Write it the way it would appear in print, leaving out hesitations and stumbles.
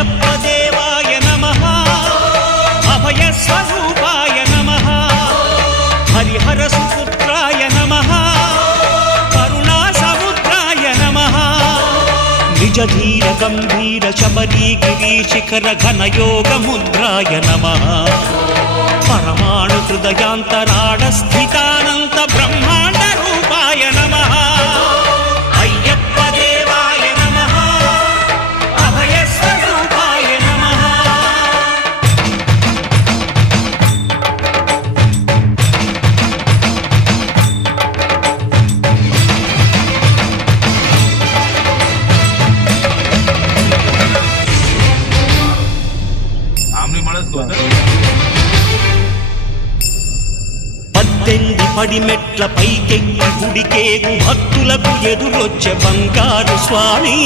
అయ్యప్ప దేవాయ నమః అభయ స్వరూపాయ నమః హరిహర సుపుత్రాయ నమః కరుణా సముద్రాయ నమః నిజ ధీర గంభీర శబరీ గిరి శిఖర ఘన యోగ ముద్రాయ నమః పరమాణు హృదయాంతరాళ స్థితానంత బ్రహ్మాండ రూపాయ నమః అయ్యప్ప దేవాయ నమః అభయ స్వరూపాయ నమః పద్దెంది పడిమెట్ల పైకెక్కి గుడికేగు భక్తులకు ఎదురొచ్చే బంగారు స్వామి